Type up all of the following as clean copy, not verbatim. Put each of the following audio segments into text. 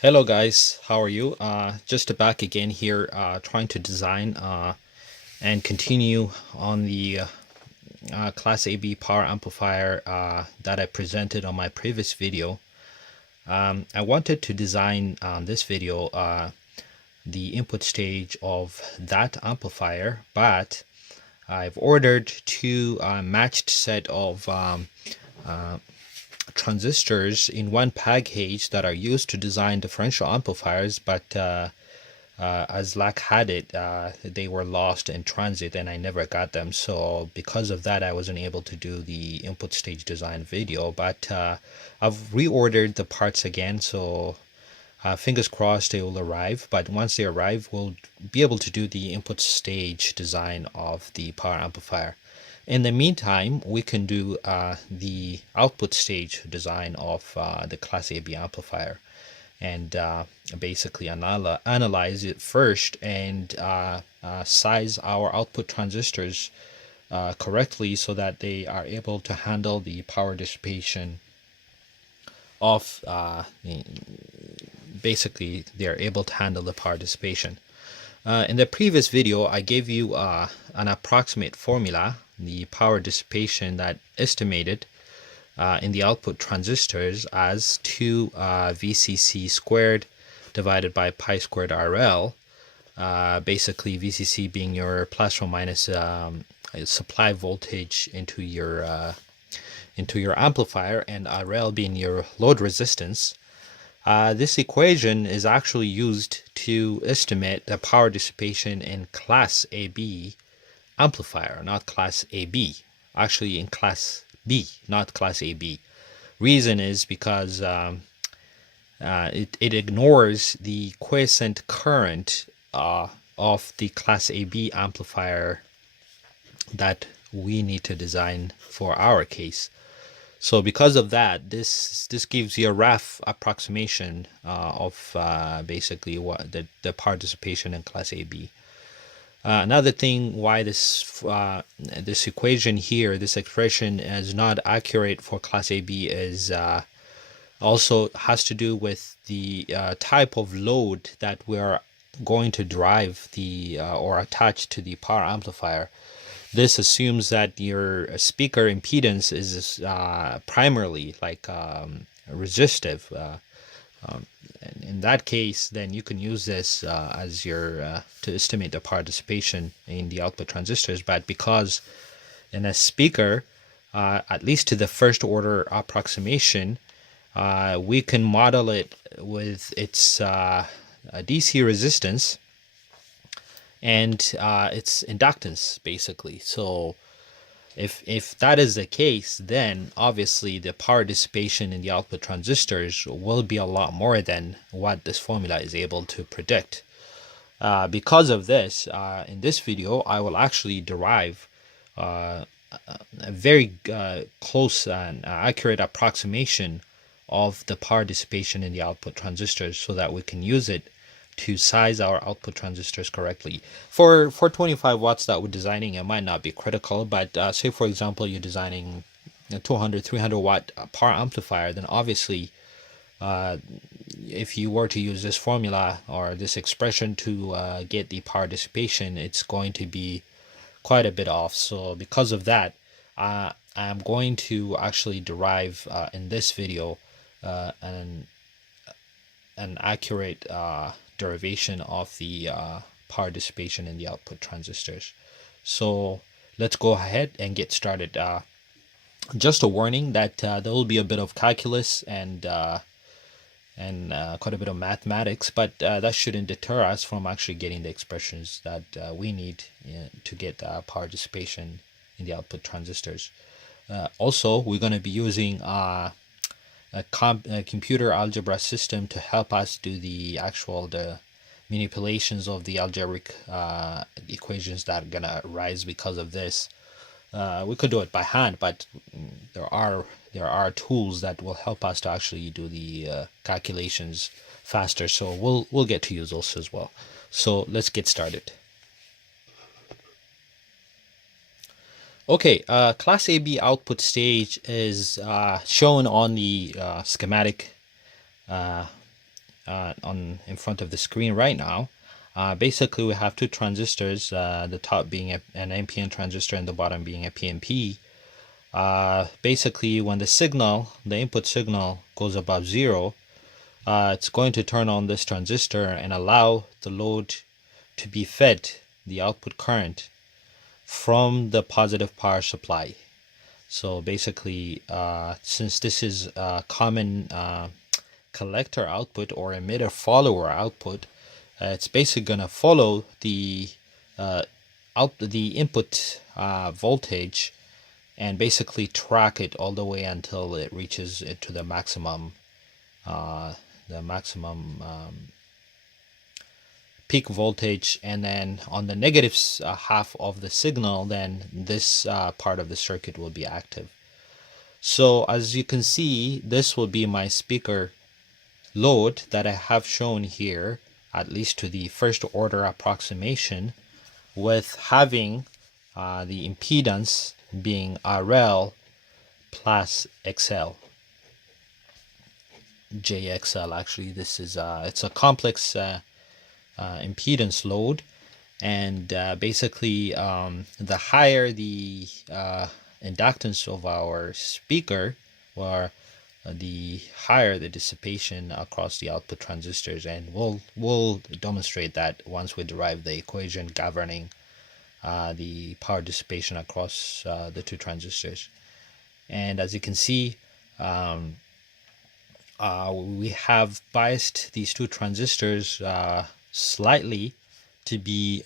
Hello guys, how are you? Just back again here, trying to design and continue on the Class AB power amplifier that I presented on my previous video. I wanted to design this video the input stage of that amplifier, but I've ordered two matched set of transistors in one package that are used to design differential amplifiers, but as luck had it, they were lost in transit and I never got them. So because of that, I wasn't able to do the input stage design video, but I've reordered the parts again. So fingers crossed they will arrive. But once they arrive, we'll be able to do the input stage design of the power amplifier. In the meantime, we can do the output stage design of the Class AB amplifier and basically analyze it first and size our output transistors correctly so that they are able to handle the power dissipation of basically they're able to handle the power dissipation. In the previous video, I gave you an approximate formula, the power dissipation that estimated in the output transistors as 2 VCC squared divided by pi squared RL, basically VCC being your plus or minus supply voltage into your amplifier, and RL being your load resistance. This equation is actually used to estimate the power dissipation in Class AB amplifier, not Class AB. Actually in Class B, not Class AB. Reason is because it ignores the quiescent current of the Class AB amplifier that we need to design for our case. So because of that, this gives you a rough approximation of basically what the power dissipation in Class AB. Another thing why this equation here, this expression is not accurate for Class AB is also has to do with the type of load that we're going to drive the or attach to the power amplifier. This assumes that your speaker impedance is primarily like resistive. In that case, then you can use this as your to estimate the power dissipation in the output transistors. But because in a speaker, at least to the first order approximation, we can model it with its DC resistance and its inductance, basically. So if that is the case, then obviously the power dissipation in the output transistors will be a lot more than what this formula is able to predict. Because of this, in this video, I will actually derive a very close and accurate approximation of the power dissipation in the output transistors so that we can use it to size our output transistors correctly. For 25 watts that we're designing, it might not be critical, but say for example you're designing a 200, 300 watt power amplifier, then obviously if you were to use this formula or this expression to get the power dissipation, it's going to be quite a bit off. So because of that, I'm going to actually derive in this video an accurate derivation of the power dissipation in the output transistors. So let's go ahead and get started. Just a warning that there will be a bit of calculus and quite a bit of mathematics, but that shouldn't deter us from actually getting the expressions that we need to get power dissipation in the output transistors. Also, we're going to be using a computer algebra system to help us do the manipulations of the algebraic equations that are gonna arise because of this. We could do it by hand, but there are tools that will help us to actually do the calculations faster. So we'll get to use those as well. So let's get started. Okay, Class AB output stage is shown on the schematic in front of the screen right now. Basically, we have two transistors, the top being an NPN transistor and the bottom being a PNP. Basically, when the input signal goes above 0, it's going to turn on this transistor and allow the load to be fed the output current from the positive power supply. So basically, since this is a common collector output or emitter follower output, it's basically going to follow the input voltage and basically track it all the way until it reaches it to the maximum peak voltage. And then on the negative half of the signal, then this part of the circuit will be active. So as you can see, this will be my speaker load that I have shown here, at least to the first order approximation, with having the impedance being RL plus XL. JXL, actually. This is it's a complex impedance load, and basically the higher the inductance of our speaker, or the higher the dissipation across the output transistors, and we'll demonstrate that once we derive the equation governing the power dissipation across the two transistors. And as you can see, we have biased these two transistors slightly to be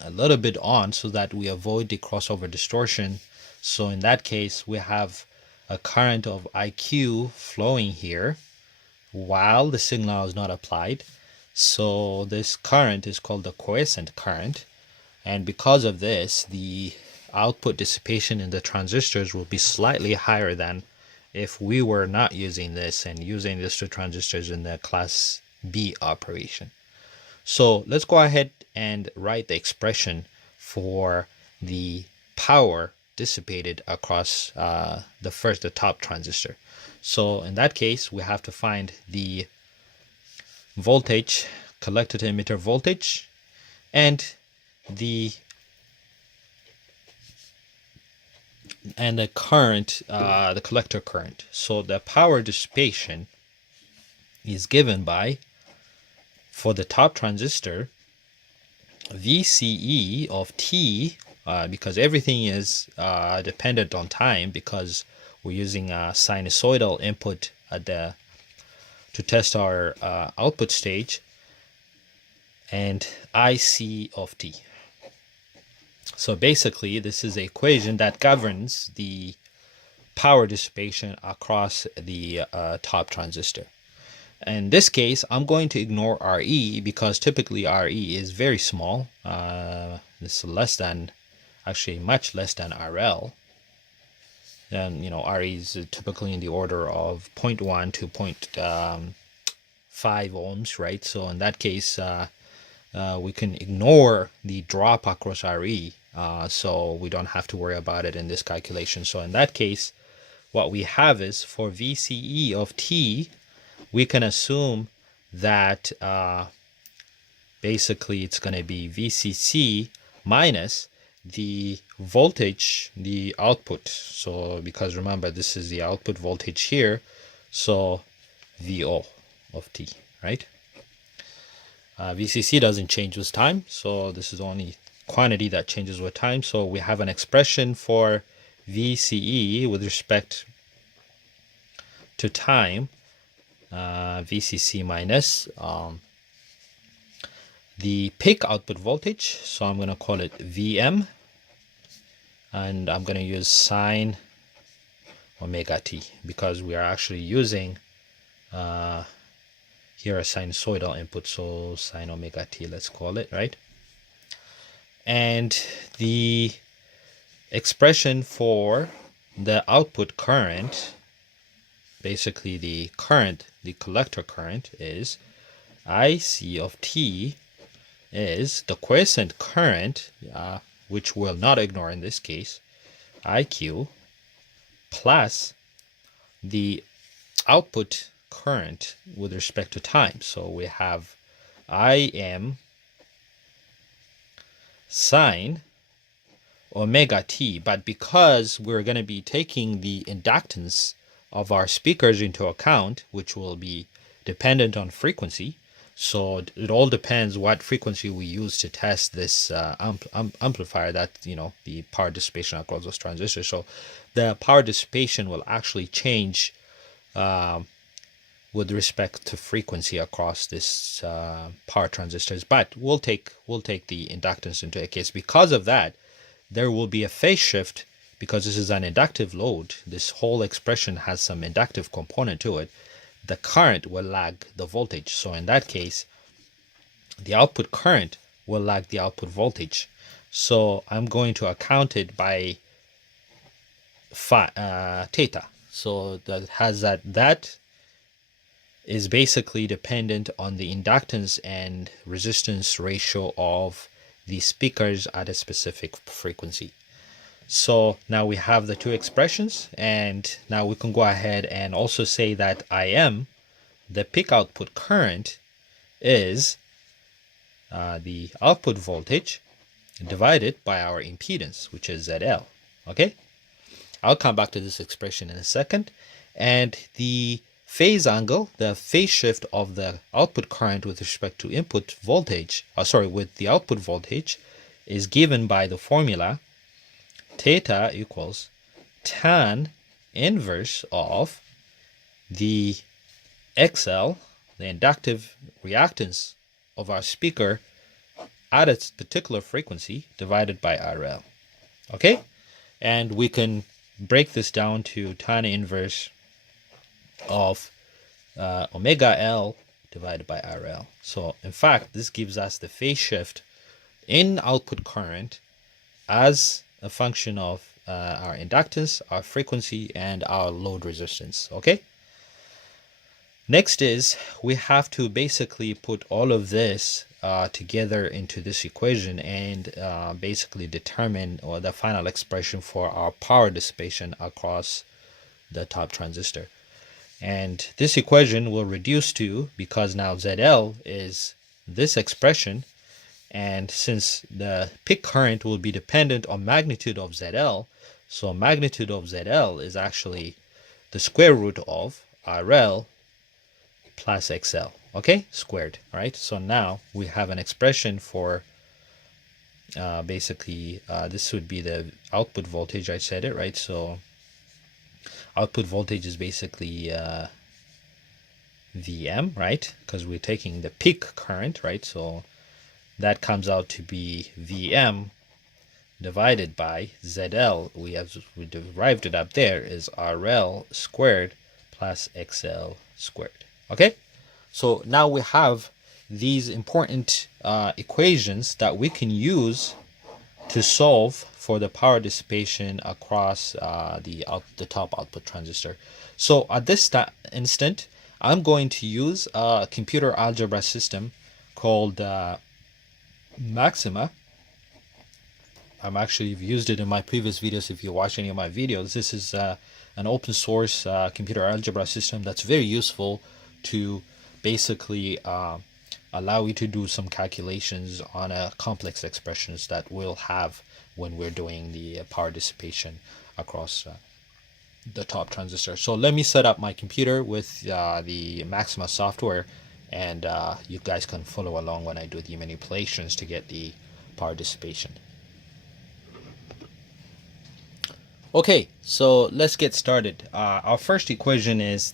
a little bit on so that we avoid the crossover distortion. So in that case, we have a current of IQ flowing here while the signal is not applied. So this current is called the quiescent current, and because of this, the output dissipation in the transistors will be slightly higher than if we were not using this and using these two transistors in the class B operation. So let's go ahead and write the expression for the power dissipated across the top transistor. So in that case, we have to find the voltage, collector to emitter voltage, and the current, the collector current. So the power dissipation is given by, for the top transistor, VCE of T, because everything is dependent on time, because we're using a sinusoidal input to test our output stage, and IC of T. So basically, this is an equation that governs the power dissipation across the top transistor. In this case, I'm going to ignore RE because typically RE is very small. This is much less than RL. And RE is typically in the order of 0.1 to 0.5 ohms, right? So in that case, we can ignore the drop across RE, so we don't have to worry about it in this calculation. So in that case, what we have is, for VCE of T, we can assume that basically it's going to be VCC minus the voltage, the output. So because remember, this is the output voltage here, so VO of T, right? VCC doesn't change with time, so this is only quantity that changes with time. So we have an expression for VCE with respect to time, VCC minus the peak output voltage, so I'm going to call it VM, and I'm going to use sine omega t because we are actually using here a sinusoidal input, so sine omega t, let's call it, right? And the expression for the output current, basically the collector current, is IC of T is the quiescent current, which we'll not ignore in this case, IQ, plus the output current with respect to time. So we have Im sine omega t, but because we're going to be taking the inductance of our speakers into account, which will be dependent on frequency, so it all depends what frequency we use to test this amplifier, that, the power dissipation across those transistors. So the power dissipation will actually change with respect to frequency across this power transistors, but we'll take the inductance into a case. Because of that, there will be a phase shift. Because this is an inductive load, this whole expression has some inductive component to it. The current will lag the voltage. So in that case, the output current will lag the output voltage. So I'm going to account it by theta. So that has that is basically dependent on the inductance and resistance ratio of the speakers at a specific frequency. So now we have the two expressions, and now we can go ahead and also say that Im, the peak output current, is the output voltage divided by our impedance, which is ZL. Okay, I'll come back to this expression in a second. And the phase angle, the phase shift of the output current with respect to input voltage, with the output voltage, is given by the formula theta equals tan inverse of the XL, the inductive reactance of our speaker at its particular frequency, divided by RL. Okay, and we can break this down to tan inverse of omega L divided by RL. So in fact, this gives us the phase shift in output current as a function of our inductance, our frequency, and our load resistance. Okay, next is we have to basically put all of this together into this equation and basically determine the final expression for our power dissipation across the top transistor. And this equation will reduce to, because now ZL is this expression, and since the peak current will be dependent on magnitude of ZL, so magnitude of ZL is actually the square root of RL plus XL, okay, squared. All right, so now we have an expression for basically this would be the output voltage. I said it right, so output voltage is basically Vm, right, because we're taking the peak current, right? So that comes out to be Vm divided by ZL. We derived it up there is RL squared plus XL squared. Okay, so now we have these important equations that we can use to solve for the power dissipation across the top output transistor. So at this instant, I'm going to use a computer algebra system called Maxima. I'm actually used it in my previous videos. If you watch any of my videos, this is an open source computer algebra system that's very useful to basically allow you to do some calculations on complex expressions that we'll have when we're doing the power dissipation across the top transistor. So let me set up my computer with the Maxima software, and you guys can follow along when I do the manipulations to get the power dissipation. Okay, so let's get started. Our first equation is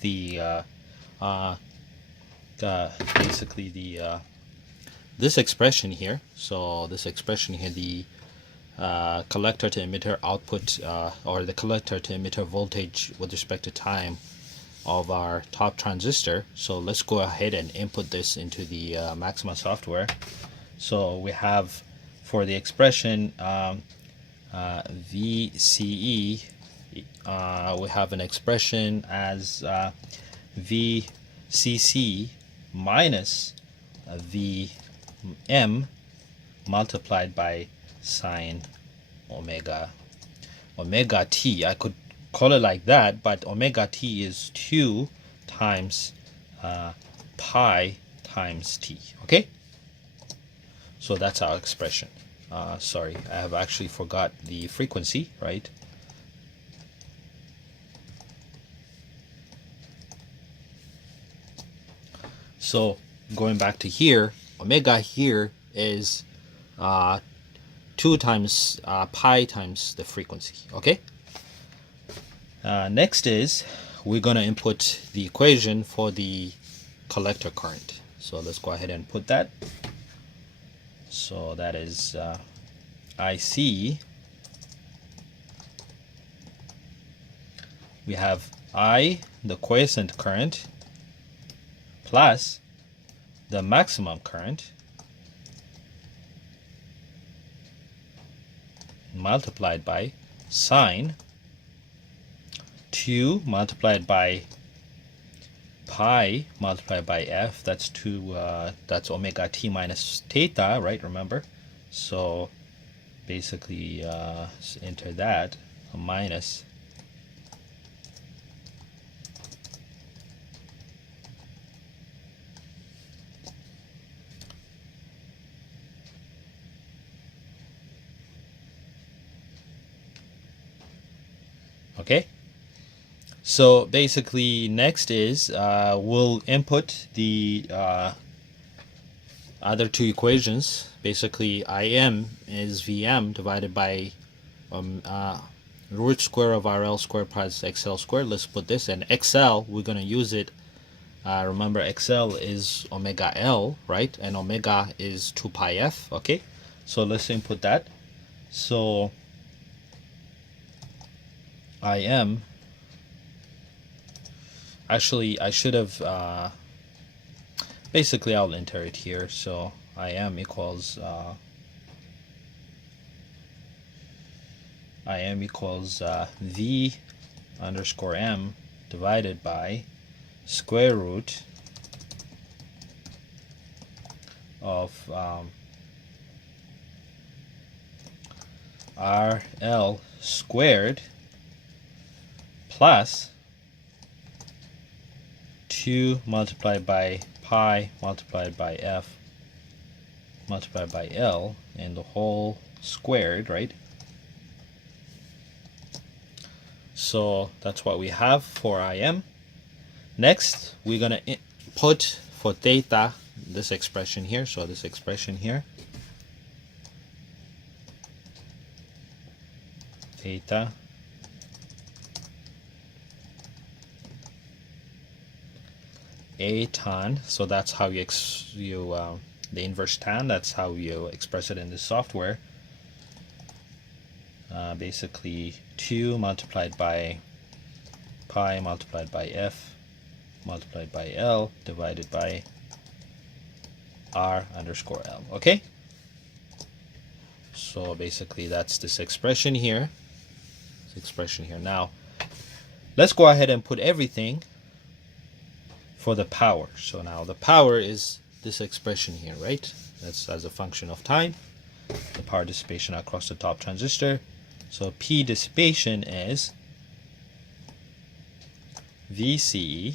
basically this expression here. So this expression here, the collector to emitter output or the collector to emitter voltage with respect to time of our top transistor. So let's go ahead and input this into the Maxima software. So we have for the expression VCE, we have an expression as VCC minus Vm multiplied by sine omega t. I could call it like that, but omega t is 2 times pi times t. Okay, so that's our expression. Sorry, I have actually forgot the frequency, right? So going back to here, omega here is 2 times pi times the frequency. Okay. Next is we're going to input the equation for the collector current. So let's go ahead and put that. So that is IC. We have I, the quiescent current, plus the maximum current multiplied by sine 2 multiplied by pi multiplied by f. That's 2. That's omega t minus theta, right? Remember. So basically, enter that a minus okay. So basically next is we'll input the other two equations. Basically Im is Vm divided by root square of RL squared plus XL squared. Let's put this, and XL, we're going to use it. Remember, XL is omega L, right? And omega is 2 pi f. Okay, so let's input that. So Im, actually I should have basically I'll enter it here. So Im equals V underscore M divided by square root of RL squared plus 2 multiplied by pi multiplied by f multiplied by L, and the whole squared, right? So that's what we have for Im. Next, we're going to put for theta this expression here. So this expression here, theta a tan. So that's how you the inverse tan. That's how you express it in the software. Basically 2 multiplied by pi multiplied by f multiplied by L divided by R underscore L. Okay, so basically that's this expression here. Now let's go ahead and put everything for the power. So now the power is this expression here, right? That's as a function of time, the power dissipation across the top transistor. So P dissipation is VCE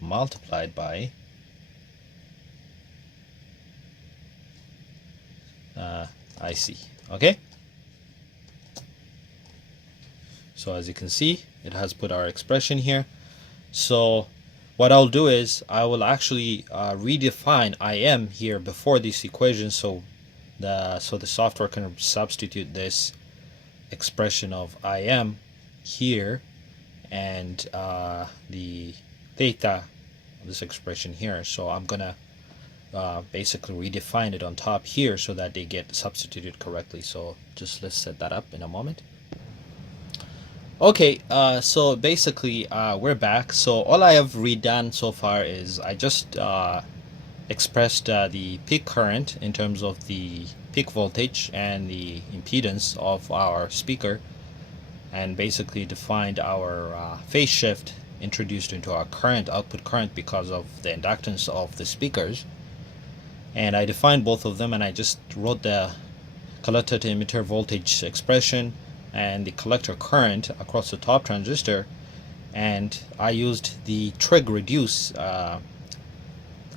multiplied by IC. Okay, so as you can see, it has put our expression here. So what I'll do is I will actually redefine Im here before this equation, so the software can substitute this expression of Im here and the theta, this expression here. So I'm gonna basically redefine it on top here so that they get substituted correctly. So just let's set that up in a moment. Okay, so basically we're back. So all I have redone so far is I just expressed the peak current in terms of the peak voltage and the impedance of our speaker, and basically defined our phase shift introduced into our current, output current, because of the inductance of the speakers. And I defined both of them, and I just wrote the collector to emitter voltage expression and the collector current across the top transistor. and I used the trig reduce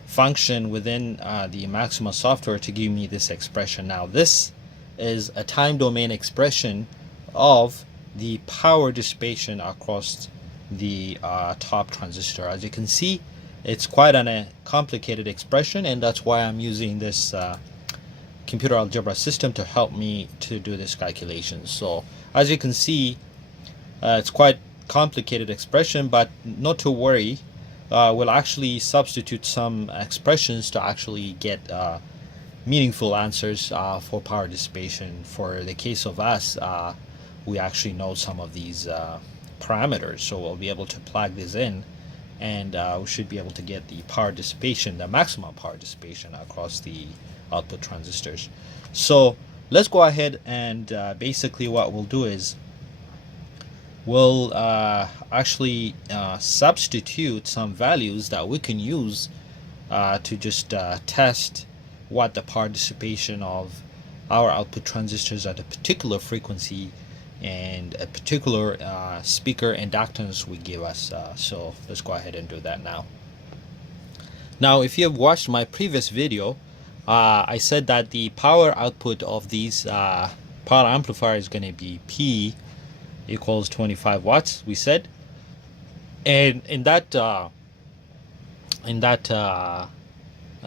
function within the Maxima software to give me this expression. Now this is a time domain expression of the power dissipation across the top transistor. As you can see, it's quite a complicated expression, and that's why I'm using this computer algebra system to help me to do this calculation. So as you can see, it's quite complicated expression, but not to worry. We'll actually substitute some expressions to actually get meaningful answers for power dissipation. For the case of us, we actually know some of these parameters, so we'll be able to plug this in, and we should be able to get the power dissipation, the maximum power dissipation across the output transistors. So let's go ahead and basically what we'll do is we'll actually substitute some values that we can use to just test what the power dissipation of our output transistors at a particular frequency and a particular speaker inductance will give us. So let's go ahead and do that now. Now, if you have watched my previous video, I said that the power output of these power amplifier is going to be P equals 25 watts, we said. And in that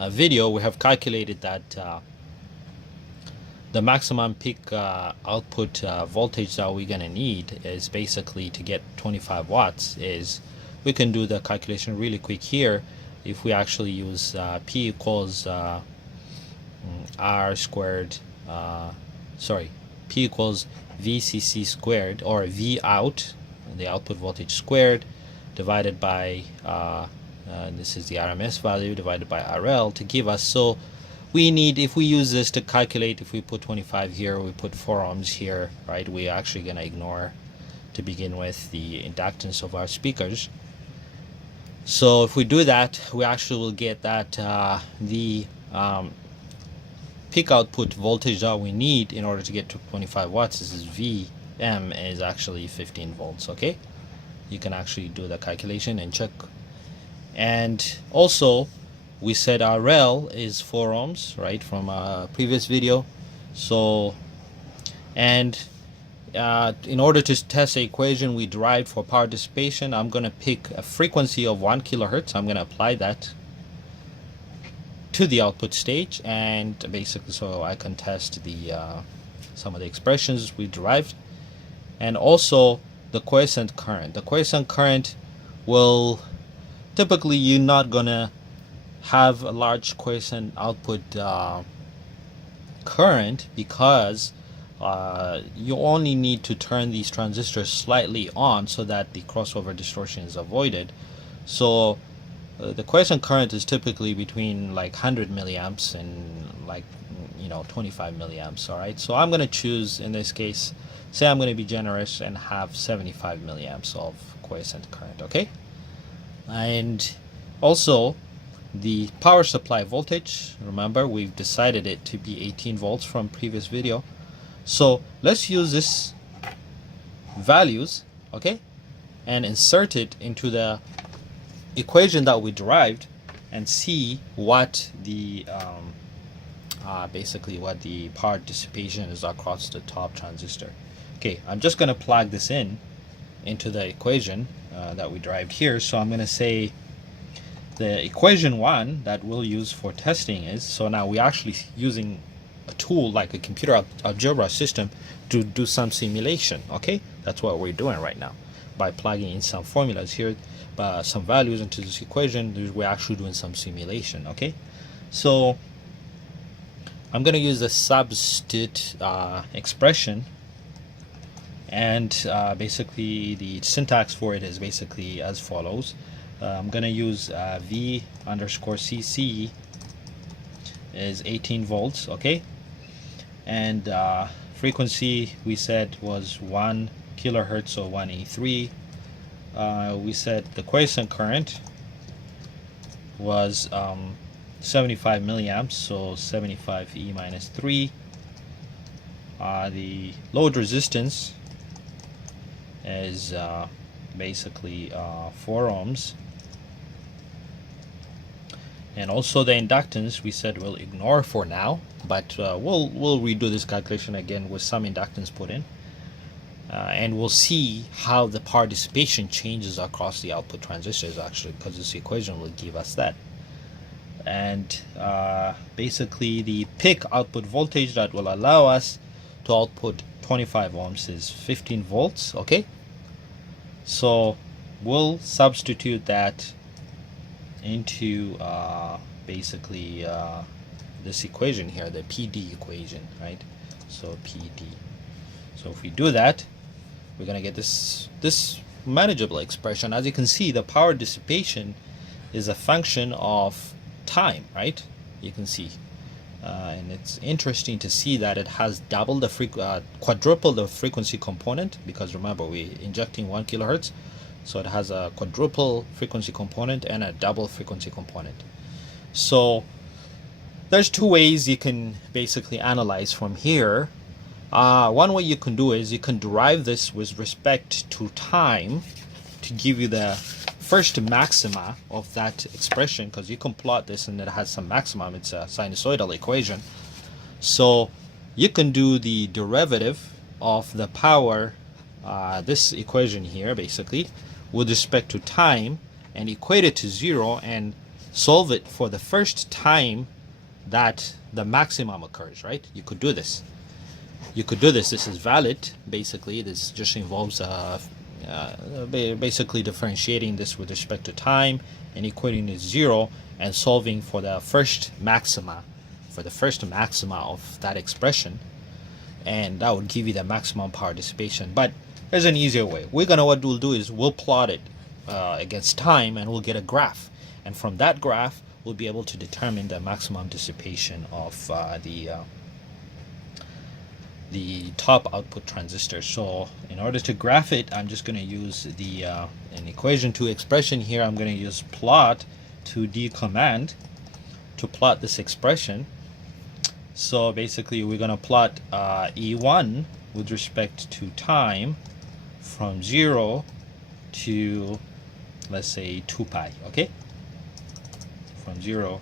video, we have calculated that the maximum peak output voltage that we're going to need is basically to get 25 watts is, we can do the calculation really quick here. If we actually use P equals R squared, P equals VCC squared, or V out, the output voltage squared, divided by this is the RMS value, divided by RL to give us. So we need, if we use this to calculate, if we put 25 here, we put 4 ohms here, right? We're actually going to ignore, to begin with, the inductance of our speakers. So if we do that, we actually will get that the peak output voltage that we need in order to get to 25 watts, this is VM, is actually 15 volts. Okay, you can actually do the calculation and check. And also we said RL is 4 ohms, right, from a previous video. So, and in order to test the equation we derived for power dissipation, I'm going to pick a frequency of 1 kilohertz. I'm going to apply that to the output stage, and basically so I can test the some of the expressions we derived. And also the quiescent current. The quiescent current will, typically you're not gonna have a large quiescent output current, because you only need to turn these transistors slightly on so that the crossover distortion is avoided. So the quiescent current is typically between like 100 milliamps and like 25 milliamps. All right, so I'm going to choose, in this case, say I'm going to be generous and have 75 milliamps of quiescent current. Okay, and also the power supply voltage, remember we've decided it to be 18 volts from previous video. So let's use this values, okay, and insert it into the equation that we derived and see what the basically what the power dissipation is across the top transistor. Okay, I'm just going to plug this into the equation that we derived here. So I'm going to say the equation 1 that we'll use for testing is, so now we're actually using a tool like a computer algebra system to do some simulation. Okay, that's what we're doing right now by plugging in some formulas here, some values into this equation. We're actually doing some simulation. Okay, so I'm going to use the substitute expression, and basically the syntax for it is basically as follows. I'm going to use V underscore CC is 18 volts, okay, and frequency we said was 1 kilohertz, so 183. We said the quiescent current was 75 milliamps, so 75 E minus 3. The load resistance is basically 4 ohms. And also the inductance we said we'll ignore for now, but we'll redo this calculation again with some inductance put in, and we'll see how the power dissipation changes across the output transistors actually, because this equation will give us that. And basically the peak output voltage that will allow us to output 25 ohms is 15 volts. Okay, so we'll substitute that into basically this equation here, the PD equation, right? So PD. So if we do that, we're gonna get this manageable expression. As you can see, the power dissipation is a function of time, right? You can see, and it's interesting to see that it has double the quadruple the frequency component, because remember we're injecting 1 kilohertz. So it has a quadruple frequency component and a double frequency component. So there's 2 ways you can basically analyze from here. One way you can do is you can derive this with respect to time to give you the first maxima of that expression, because you can plot this and it has some maximum. It's a sinusoidal equation. So you can do the derivative of the power, this equation here basically, with respect to time, and equate it to 0 and solve it for the first time that the maximum occurs, right? You could do this. This is valid. Basically, this just involves basically differentiating this with respect to time and equating it to 0 and solving for the first maxima, of that expression, and that would give you the maximum power dissipation. But there's an easier way. What we'll do is we'll plot it against time, and we'll get a graph, and from that graph we'll be able to determine the maximum dissipation of the top output transistor. So in order to graph it, I'm just going to use the an equation 2 expression here. I'm going to use plot 2D command to plot this expression. So basically we're going to plot E1 with respect to time from 0 to, let's say, 2 pi. Okay, from 0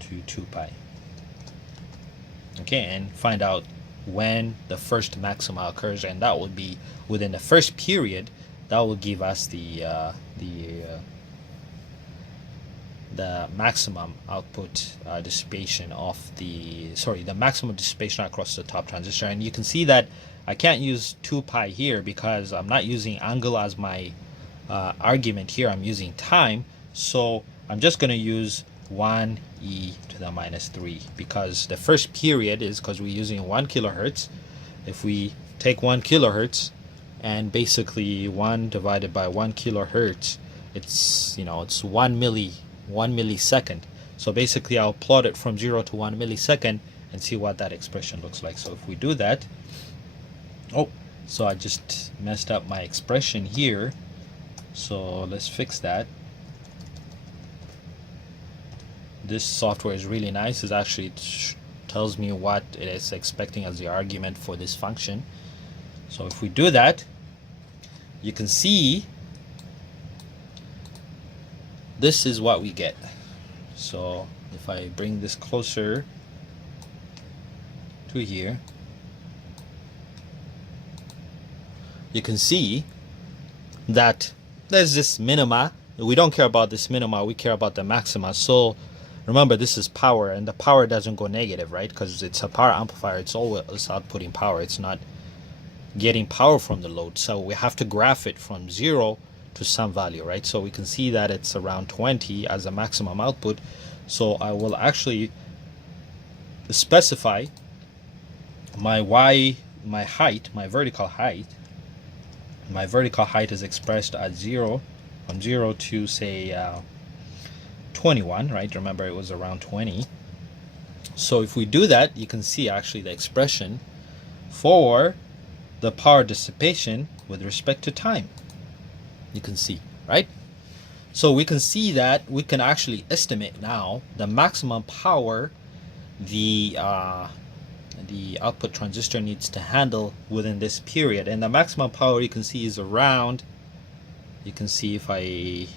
to 2 pi. Okay, and find out when the first maxima occurs, and that would be within the first period. That will give us the maximum output dissipation of the maximum dissipation across the top transistor. And you can see that I can't use 2 pi here because I'm not using angle as my argument here. I'm using time, so I'm just going to use 1 e to the minus 3, because the first period is, because we're using 1 kilohertz. If we take 1 kilohertz and basically 1 divided by 1 kilohertz, it's it's 1 millisecond. So basically I'll plot it from 0 to 1 millisecond and see what that expression looks like. So if we do that, so I just messed up my expression here, so let's fix that. This software is really nice. It actually tells me what it is expecting as the argument for this function. So if we do that, you can see this is what we get. So if I bring this closer to here, you can see that there's this minima. We don't care about this minima, we care about the maxima. So remember, this is power, and the power doesn't go negative, right? Because it's a power amplifier. It's always outputting power. It's not getting power from the load. So we have to graph it from 0 to some value, right? So we can see that it's around 20 as a maximum output. So I will actually specify my height, my vertical height. My vertical height is expressed at 0, from 0 to say 21, right? Remember, it was around 20. So if we do that, you can see actually the expression for the power dissipation with respect to time. You can see, right? So we can see that we can actually estimate now the maximum power the the output transistor needs to handle within this period. And the maximum power you can see is around, you can see if I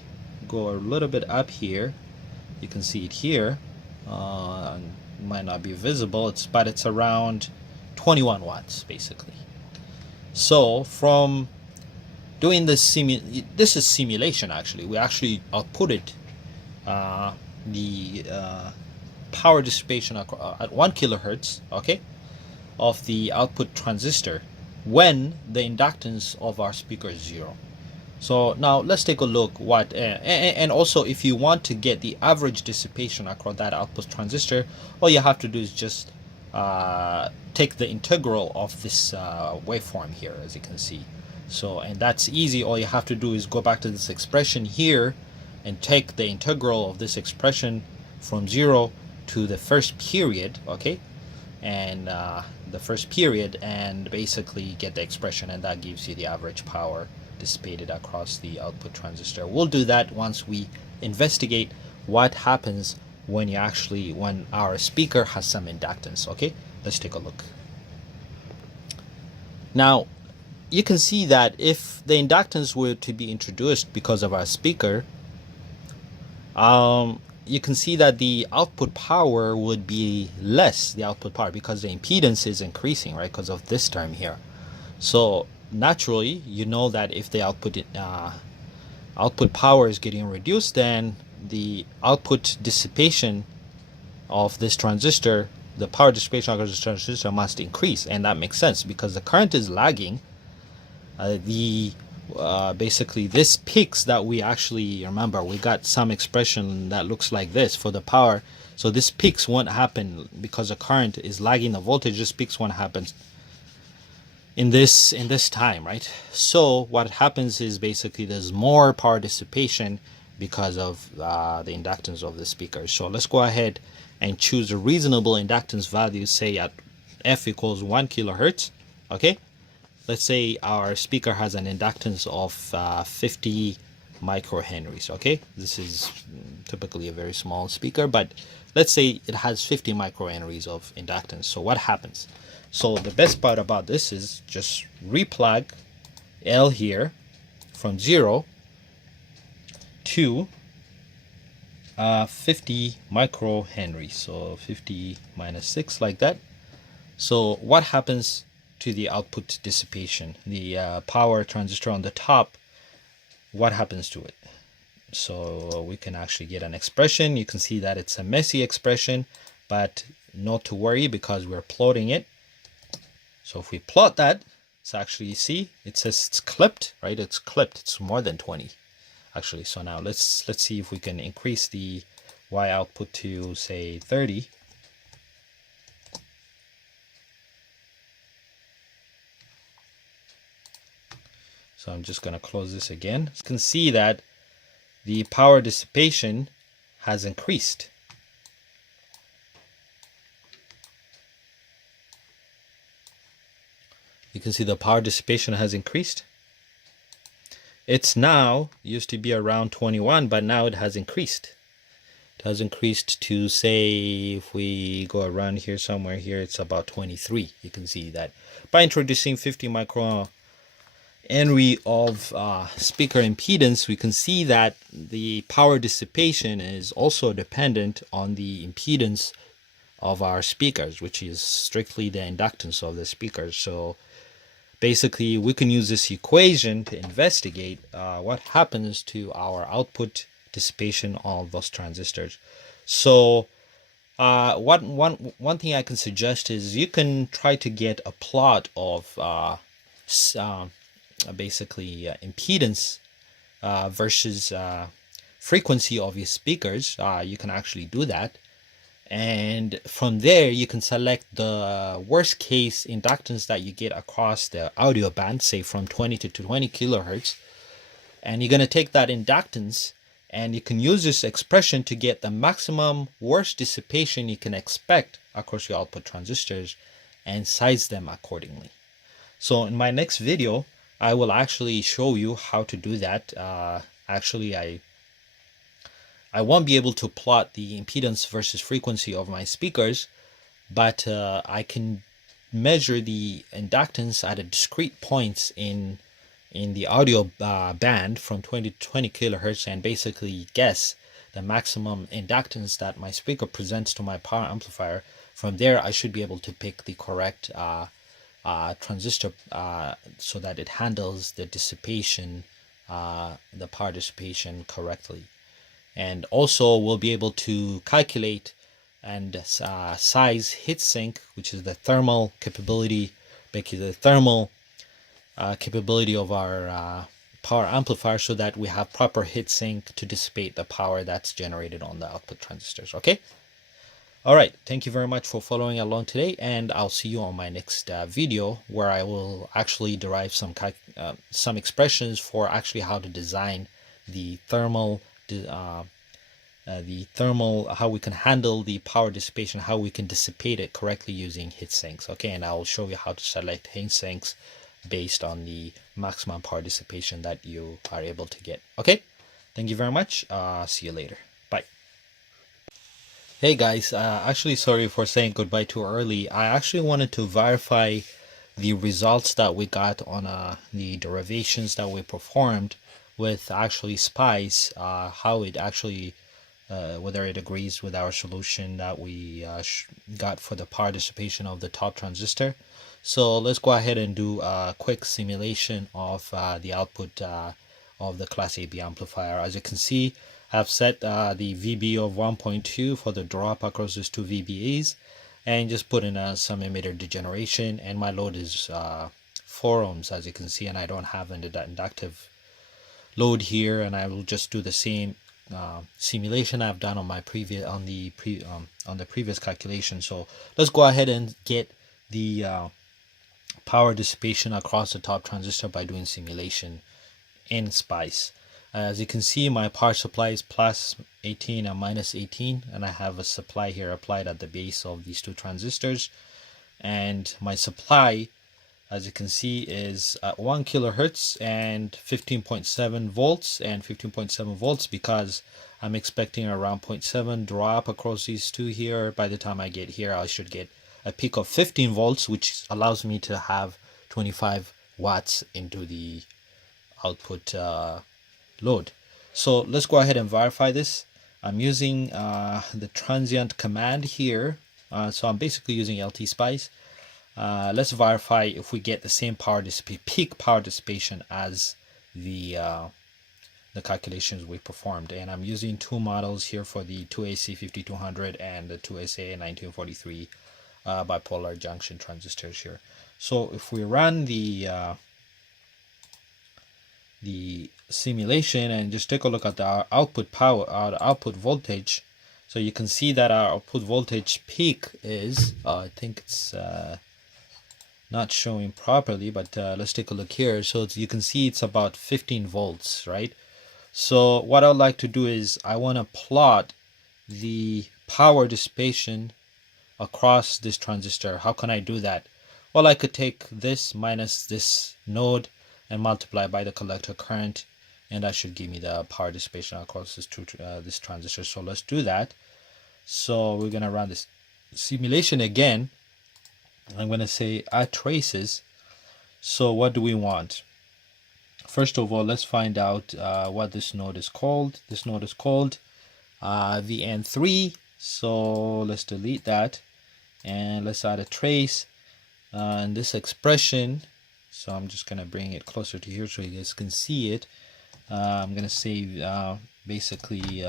go a little bit up here, you can see it here. Might not be visible, but it's around 21 watts basically. So from doing this this is simulation. Actually, we actually outputted the power dissipation at 1 kilohertz, okay, of the output transistor when the inductance of our speaker is 0. So now let's take a look what and also if you want to get the average dissipation across that output transistor, all you have to do is just take the integral of this waveform here, as you can see. So, and that's easy. All you have to do is go back to this expression here and take the integral of this expression from 0 to the first period, okay, and the first period, and basically get the expression, and that gives you the average power dissipated across the output transistor. We'll do that once we investigate what happens when when our speaker has some inductance. Okay, let's take a look. Now you can see that if the inductance were to be introduced because of our speaker, you can see that the output power would be less, the output power, because the impedance is increasing, right, because of this term here. So naturally, you know that if the output power is getting reduced, then the output dissipation of this transistor, the power dissipation of this transistor must increase, and that makes sense because the current is lagging. Basically this peaks that we actually remember, we got some expression that looks like this for the power. So this peaks won't happen because the current is lagging the voltage. This peaks won't happen in this time, right? So what happens is basically there's more power dissipation because of the inductance of the speaker. So let's go ahead and choose a reasonable inductance value, say at F equals 1 kilohertz. Okay, let's say our speaker has an inductance of 50 microhenries. Okay, this is typically a very small speaker, but let's say it has 50 microhenries of inductance. So what happens? So the best part about this is just replug L here from 0 to 50 microhenries. So 50 minus 6, like that. So what happens to the output dissipation? The power transistor on the top, what happens to it? So we can actually get an expression. You can see that it's a messy expression, but not to worry because we're plotting it. So if we plot that, it's actually, you see, it says it's clipped, right? It's clipped. It's more than 20, actually. So now let's see if we can increase the Y output to, say, 30. So I'm just going to close this again. You can see that the power dissipation has increased. You can see the power dissipation has increased. It's now, used to be around 21, but now it has increased. It has increased to, say, if we go around here somewhere here, it's about 23. You can see that by introducing 50 microhenry of speaker impedance, we can see that the power dissipation is also dependent on the impedance of our speakers, which is strictly the inductance of the speakers. So basically, we can use this equation to investigate what happens to our output dissipation of those transistors. So one thing I can suggest is you can try to get a plot of basically impedance versus frequency of your speakers. You can actually do that. And from there, you can select the worst case inductance that you get across the audio band, say from 20 to 20 kilohertz. And you're going to take that inductance and you can use this expression to get the maximum worst dissipation you can expect across your output transistors and size them accordingly. So in my next video, I will actually show you how to do that. Actually, I won't be able to plot the impedance versus frequency of my speakers, but I can measure the inductance at a discrete points in the audio band from 20 to 20 kilohertz and basically guess the maximum inductance that my speaker presents to my power amplifier. From there, I should be able to pick the correct transistor so that it handles the dissipation, the power dissipation correctly. And also we'll be able to calculate and size heatsink, which is the thermal capability, basically the thermal capability of our power amplifier, so that we have proper heatsink to dissipate the power that's generated on the output transistors. Okay. All right. Thank you very much for following along today, and I'll see you on my next video, where I will actually derive some expressions for actually how to design the thermal how we can handle the power dissipation, how we can dissipate it correctly using heat sinks. Okay, and I'll show you how to select heat sinks based on the maximum power dissipation that you are able to get. Okay, thank you very much. See you later. Bye. Hey guys, actually sorry for saying goodbye too early. I actually wanted to verify the results that we got on the derivations that we performed with actually Spice, how it actually whether it agrees with our solution that we got for the power dissipation of the top transistor. So let's go ahead and do a quick simulation of the output of the Class AB amplifier. As you can see, I've set the VB of 1.2 for the drop across these two VBAs, and just put in some emitter degeneration, and my load is 4 ohms, as you can see, and I don't have an inductive load here, and I will just do the same simulation I've done on my previous on the previous calculation. So let's go ahead and get the power dissipation across the top transistor by doing simulation in Spice. As you can see, my power supply is plus 18 and minus 18, and I have a supply here applied at the base of these two transistors, and my supply, as you can see, is at 1 kilohertz and 15.7 volts and 15.7 volts, because I'm expecting around 0.7 drop across these two here. By the time I get here, I should get a peak of 15 volts, which allows me to have 25 watts into the output load. So let's go ahead and verify this. I'm using the transient command here. So I'm basically using LT Spice. Let's verify if we get the same peak power dissipation as the calculations we performed. And I'm using two models here for the 2AC 5200 and the 2SA 1943 bipolar junction transistors here. So if we run the simulation and just take a look at our output power, our output voltage, so you can see that our output voltage peak is I think it's not showing properly, but let's take a look here. So you can see it's about 15 volts, right? So what I'd like to do is I want to plot the power dissipation across this transistor. How can I do that? Well, I could take this minus this node and multiply by the collector current, and that should give me the power dissipation across this transistor. So let's do that. So we're going to run this simulation again. I'm going to say add traces. So what do we want? First of all, let's find out what this node is called. This node is called VN3. So let's delete that, and let's add a trace. And this expression, so I'm just going to bring it closer to here so you guys can see it. I'm going to say basically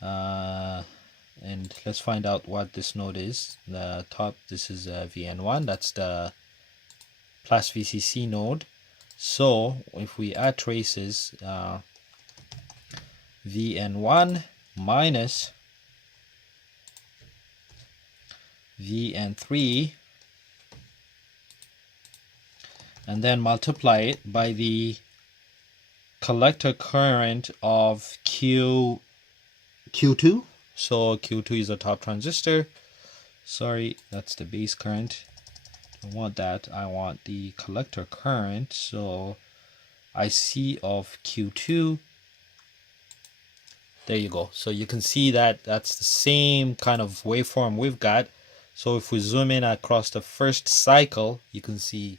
and let's find out what this node is. The top, this is VN1, that's the plus VCC node. So if we add traces, VN1 minus VN3, and then multiply it by the collector current of Q2. So Q2 is the top transistor. Sorry, that's the base current. I want that. I want the collector current. So IC of Q2. There you go. So you can see that that's the same kind of waveform we've got. So if we zoom in across the first cycle, you can see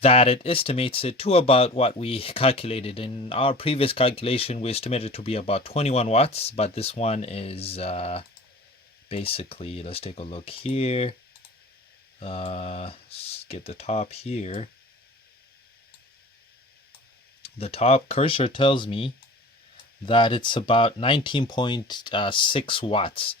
that it estimates it to about what we calculated. In our previous calculation, we estimated it to be about 21 watts, but this one is basically, let's take a look here. Let's get the top here. The top cursor tells me that it's about 19.6 watts.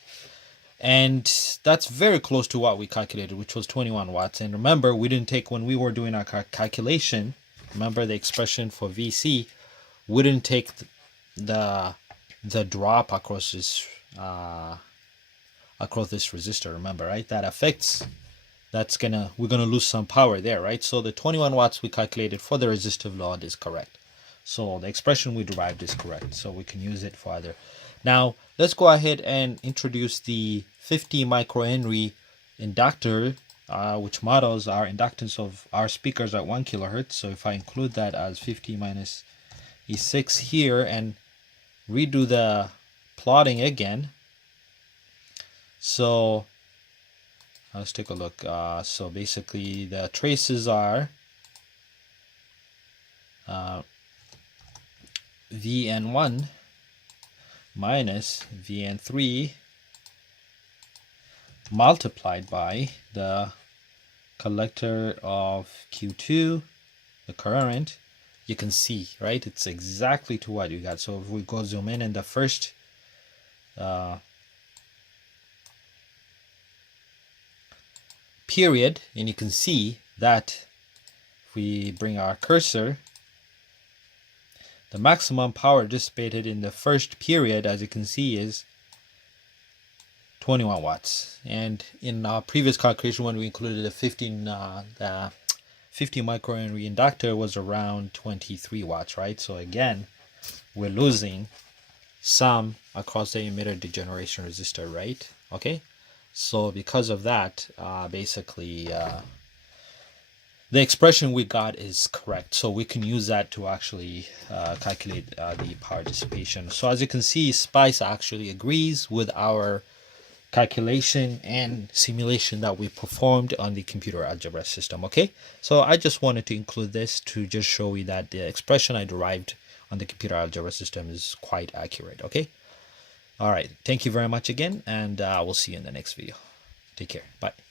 And that's very close to what we calculated, which was 21 watts. And remember, we didn't take, when we were doing our calculation, remember the expression for VC, we didn't take the drop across this resistor. Remember, right? That affects, we're gonna lose some power there, right? So the 21 watts we calculated for the resistive load is correct. So the expression we derived is correct. So we can use it for other. Now let's go ahead and introduce the 50 microhenry inductor, which models our inductance of our speakers at 1 kilohertz. So if I include that as 50 minus E6 here and redo the plotting again. So let's take a look. So basically the traces are Vn1 minus Vn3 multiplied by the collector of Q2, the current. You can see, right? It's exactly to what you got. So if we go zoom in the first period, and you can see that if we bring our cursor, the maximum power dissipated in the first period, as you can see, is 21 watts. And in our previous calculation, when we included the 50 microhenry inductor, was around 23 watts, right? So again, we're losing some across the emitter degeneration resistor, right? Okay, so because of that, basically the expression we got is correct. So we can use that to actually calculate the power dissipation. So as you can see, SPICE actually agrees with our calculation and simulation that we performed on the computer algebra system. Okay, so I just wanted to include this to just show you that the expression I derived on the computer algebra system is quite accurate. Okay, all right, thank you very much again, and we'll see you in the next video. Take care. Bye.